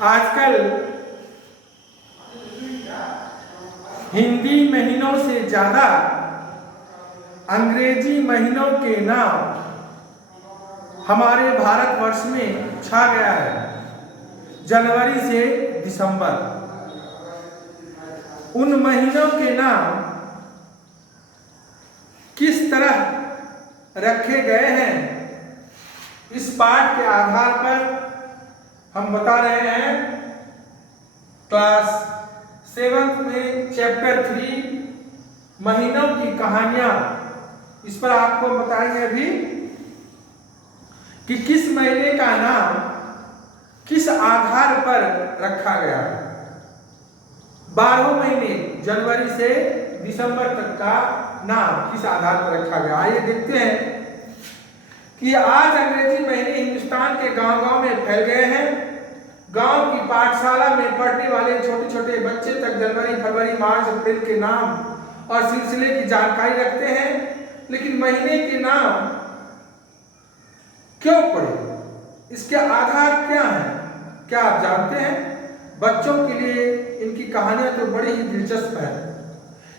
आजकल हिंदी महीनों से ज्यादा अंग्रेजी महीनों के नाम हमारे भारतवर्ष में छा गया है। जनवरी से दिसंबर, उन महीनों के नाम किस तरह रखे गए हैं, इस पाठ के आधार पर हम बता रहे हैं। क्लास 7 में चैप्टर 3 महीनों की कहानियां, इस पर आपको बताएंगे अभी कि किस महीने का नाम किस आधार पर रखा गया है। 12 महीने जनवरी से दिसंबर तक का नाम किस आधार पर रखा गया। आइए देखते हैं कि आज अंग्रेजी महीने हिंदुस्तान के गांव-गांव में फैल गए हैं। गांव की पाठशाला में पढ़ने वाले छोटे छोटे बच्चे तक जनवरी, फरवरी, मार्च, अप्रैल के नाम और सिलसिले की जानकारी रखते हैं, लेकिन महीने के नाम क्यों पढ़े, इसके आधार क्या है, क्या आप जानते हैं? बच्चों के लिए इनकी कहानियां तो बड़ी ही दिलचस्प है।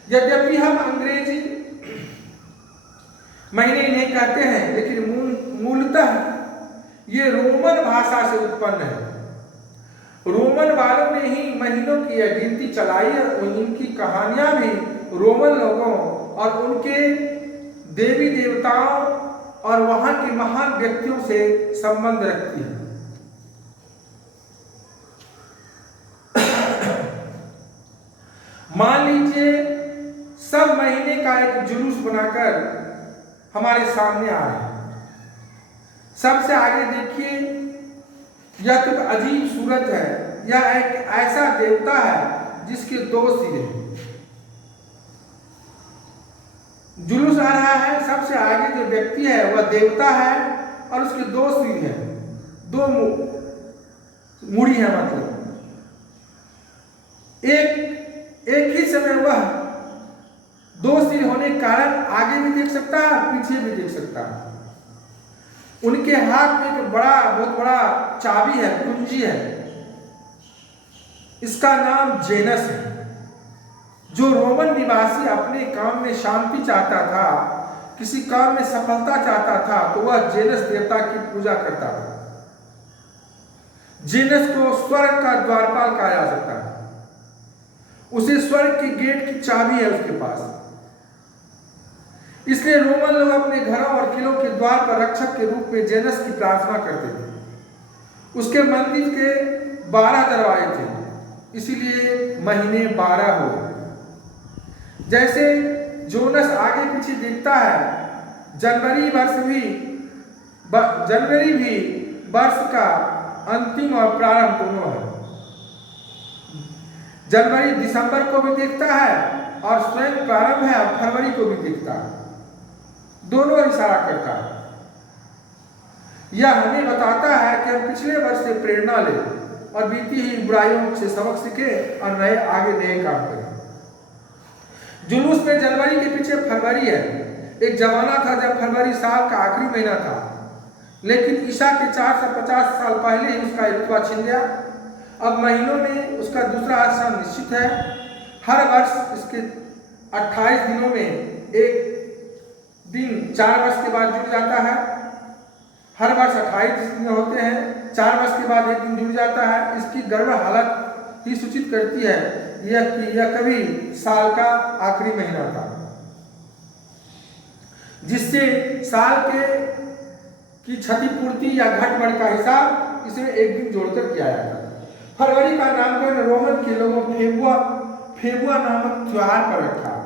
यद्यपि हम अंग्रेजी महीने इन्हें कहते हैं, लेकिन मूलतः ये रोमन भाषा से उत्पन्न है। रोमन वालों ने ही महीनों की यह गिनती चलाई और इनकी कहानियां भी रोमन लोगों और उनके देवी देवताओं और वहां के महान व्यक्तियों से संबंध रखती है। मान लीजिए सब महीने का एक जुलूस बनाकर हमारे सामने आ रहे हैं। सबसे आगे देखिए, यह तो अजीब सूरत है। यह एक ऐसा देवता है जिसके 2 सिर हैं। जुलूस आ रहा है, सबसे आगे जो व्यक्ति है वह देवता है और उसके 2 सिर हैं, 2 मुड़ी है। मतलब एक ही समय वह 2 सिर होने के कारण आगे भी देख सकता है और पीछे भी देख सकता है। उनके हाथ में एक बहुत बड़ा चाबी है, कुंजी है। इसका नाम जेनस है। जो रोमन निवासी अपने काम में शांति चाहता था, किसी काम में सफलता चाहता था, तो वह जेनस देवता की पूजा करता था। जेनस को स्वर्ग का द्वारपाल कहा जा सकता है। उसे स्वर्ग के गेट की चाबी है उसके पास। इसलिए रोमन लोग अपने घरों और किलों के द्वार पर रक्षक के रूप में जेनस की प्रार्थना करते थे। उसके मंदिर के 12 दरवाजे थे, इसीलिए महीने 12 हुए। जैसे जोनस आगे पीछे देखता है, जनवरी भी वर्ष का अंतिम और प्रारंभ दोनों है। जनवरी दिसंबर को भी देखता है और स्वयं प्रारंभ है और फरवरी को भी देखता है। दोनों इशारा करता है। यह हमें बताता है कि हम पिछले वर्ष से प्रेरणा लें और बीती हुई बुराइयों से सबक सीखें और नए काम करें। जुलूस में जनवरी के पीछे फरवरी है। एक जमाना था जब फरवरी साल का आखिरी महीना था, लेकिन ईसा के 450 साल पहले ही उसका रुतबा छिन गया। अब महीनों में उसका दूसरा स्थान निश्चित है। हर वर्ष इसके 28 दिनों में एक दिन 4 वर्ष के बाद जुड़ जाता है। हर वर्ष 28 दिन होते हैं, 4 वर्ष के बाद एक दिन जुड़ जाता है। इसकी गड़बड़ हालत ही सूचित करती है यह कभी साल का आखिरी महीना था, जिससे साल की क्षतिपूर्ति या घटबढ़ का हिसाब इसमें एक दिन जोड़कर किया जाता है। फरवरी का नामकरण रोमन के लोगों फेबुआ नामक त्योहार पर रखा।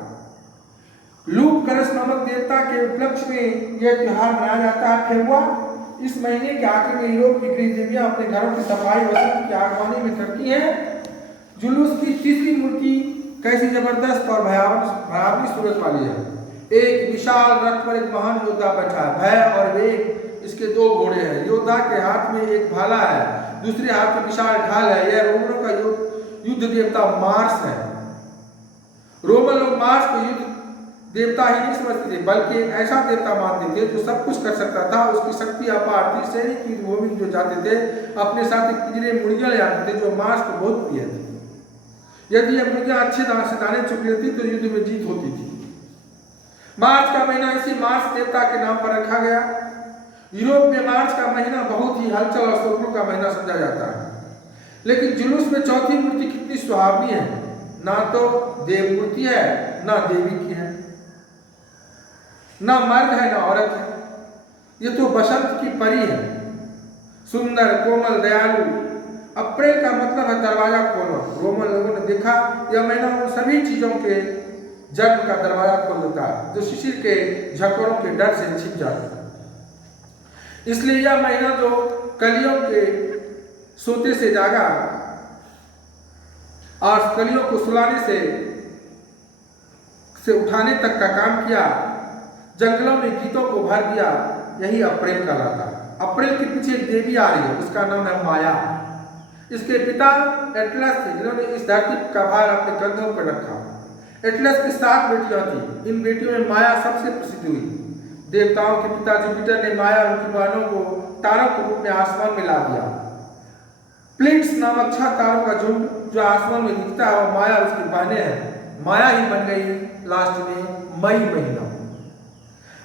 लूकरस नामक देवता के उपलक्ष्य में यह त्योहार मनाया जाता है। फेबुआ इस महीने के आखिर में यूरोप की गृह देवियां अपने घरों की सफाई वसंत की आगवानी में करती हैं। जुलूस की तीसरी मूर्ति कैसी जबरदस्त और भयावनी सूरत वाली है। एक विशाल रथ पर एक महान योद्धा बैठा है। भय और वेग इसके 2 घोड़े हैं। योद्धा के हाथ में एक भाला है, दूसरे हाथ में विशाल ढाल है। यह रोमनों का युद्ध देवता मार्स है। रोमन लोग मार्स को युद्ध देवता ही नहीं समझते थे, बल्कि ऐसा देवता मानते थे जो सब कुछ कर सकता था, उसकी शक्ति अपार थी। सैनिक की भूमि जो जाते थे अपने साथ एक पिंजरे मुर्गियां ले आते थे जो मांस को बहुत प्रिय थी। यदि ये मुर्गियां अच्छे से दाने चुक लेती तो युद्ध में जीत होती थी। मार्च का महीना इसी मार्च देवता के नाम पर रखा गया। यूरोप में मार्च का महीना बहुत ही हलचल और शोरगुल का महीना समझा जाता है। लेकिन जुलूस में चौथी मूर्ति कितनी सुहावनी है, ना तो देव मूर्ति है ना देवी की है, ना मर्द है ना औरत है, ये तो बसंत की परी है, सुंदर कोमल दयालु। अप्रैल का मतलब है दरवाजा खोलना। रोमन लोगों ने देखा यह महीना उन सभी चीजों के जन्म का दरवाजा खोल देता है जो शिशिर के झकोरों के डर से छिप जाते हैं। इसलिए यह महीना जो कलियों के सोते से जागा और कलियों को सुलाने से उठाने तक का काम किया, जंगलों में गीतों को भर दिया, यही अप्रैल कहलाता है। अप्रैल के पीछे एक देवी आ रही है, उसका नाम है माया। इसके पिता एटलस थे जिन्होंने इस धरती का भार अपने कंधों पर रखा। एटलस की 7 बेटियां थी। इन बेटियों में माया सबसे प्रसिद्ध हुई। देवताओं के पिता जुपिटर ने माया और उनकी बहनों को तारों के रूप में आसमान में ला दिया। प्लिंट्स नामक 6 तारों का झुंड जो आसमान में दिखता है, वो माया और उसकी बहनें हैं। माया ही बन गई लास्ट में मई महीना।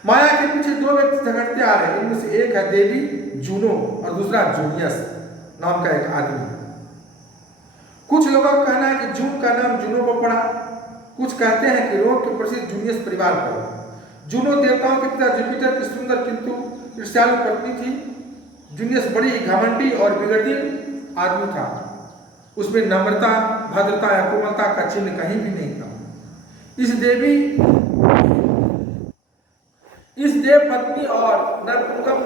माया के पीछे 2 व्यक्ति झगड़ते आ रहे हैं। इनमें से एक है देवी जूनो और दूसरा जूनियस नाम का एक आदमी। कुछ लोगों का कहना है कि जून का नाम जूनो को पड़ा, कुछ कहते हैं कि रोम के प्रसिद्ध जूनियस परिवार पर। जूनो देवताओं के पिता जुपिटर की सुंदर किंतु ईर्ष्यालु पत्नी थी। जूनियस बड़ी ही घमंडी और बिगड़ती आदमी था। उसमें नम्रता, भद्रता या कोमलता का चिन्ह कहीं भी नहीं था। इस देव पत्नी और नरपुंगम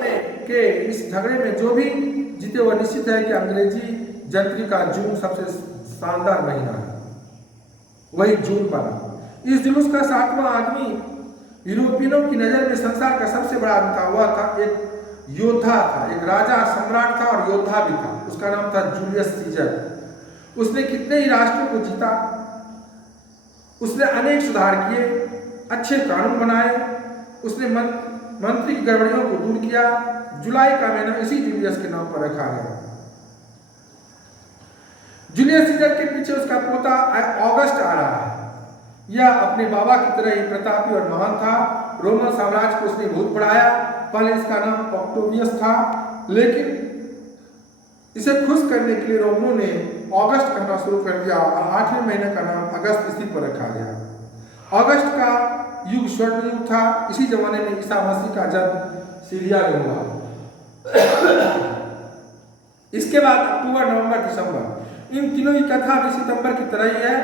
के इस झगड़े में जो भी जीते वह निश्चित है कि अंग्रेजी जनवरी का जून सबसे शानदार महीना है, वही जून बना। इस जुलूस का 7वां आदमी यूरोपियनों की नजर में संसार का सबसे बड़ा आदमी था। वह था एक योद्धा था, एक राजा सम्राट था और योद्धा भी था। उसका नाम था जूलियस सीजर। उसने कितने ही राष्ट्रों को जीता। उसने अनेक सुधार किए, अच्छे कानून बनाए। उसने मंत्री की गड़बड़ियों को दूर किया। जुलाई का महीना इसी जूलियस के नाम पर रखा गया। जूलियस सीजर के पीछे उसका पोता ऑगस्ट आ रहा है। यह अपने बाबा की तरह ही प्रतापी और महान था। रोमन साम्राज्य को उसने बहुत बढ़ाया। पहले इसका नाम ऑक्टोवियस था, लेकिन इसे खुश करने के लिए रोमनों ने अगस्त कहना शुरू कर दिया और 8वें महीने का नाम अगस्त इसी पर रखा गया। अगस्त का युग स्वर्ण युग था। इसी जमाने में ईसा मसीह का जन्म सीरिया में हुआ। इसके बाद अक्टूबर, नवंबर, दिसंबर, इन तीनों की कथा भी सितंबर की तरह ही है।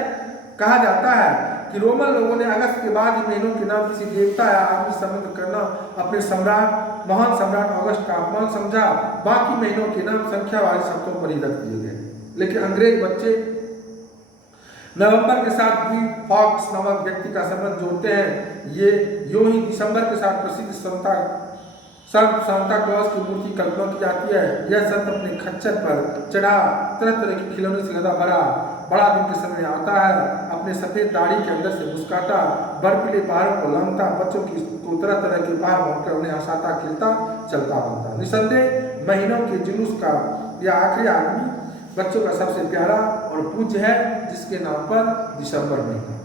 कहा जाता है कि रोमन लोगों ने अगस्त के बाद इन महीनों के नाम किसी देवता या आदमी संबंध करना अपने सम्राट, महान सम्राट अगस्त का अपमान समझा। बाकी महीनों के नाम संख्या वाले शब्दों पर ही रख दिए गए। लेकिन अंग्रेज बच्चे नवंबर के साथ भी फॉक्स नामक व्यक्ति का संबंध जोड़ते हैं। ये यूं ही दिसंबर के साथ प्रसिद्ध संत सांता क्लॉज की मूर्ति कल्पना की जाती है। यह संत अपने खच्चर पर चढ़ा तरह तरह के खिलौने से लदा बड़ा दिन के समय आता है। अपने सफेद दाढ़ी के अंदर से मुस्काता, बर्फीले पहाड़ों को लांघता, बच्चों को तरह तरह के बाहर भरकर उन्हें हंसाता, खिलता, चलता बनता। निसंदेह महीनों के जुलूस का यह आखिरी आदमी बच्चों का सबसे प्यारा और पूज्य है, जिसके नाम पर दिसंबर महीना।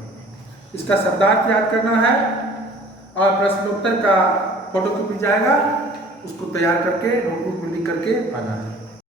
इसका शब्दार्थ याद करना है और प्रश्नोत्तर का फोटो कॉपी जाएगा, उसको तैयार करके नोटबुक में लिख करके आना है।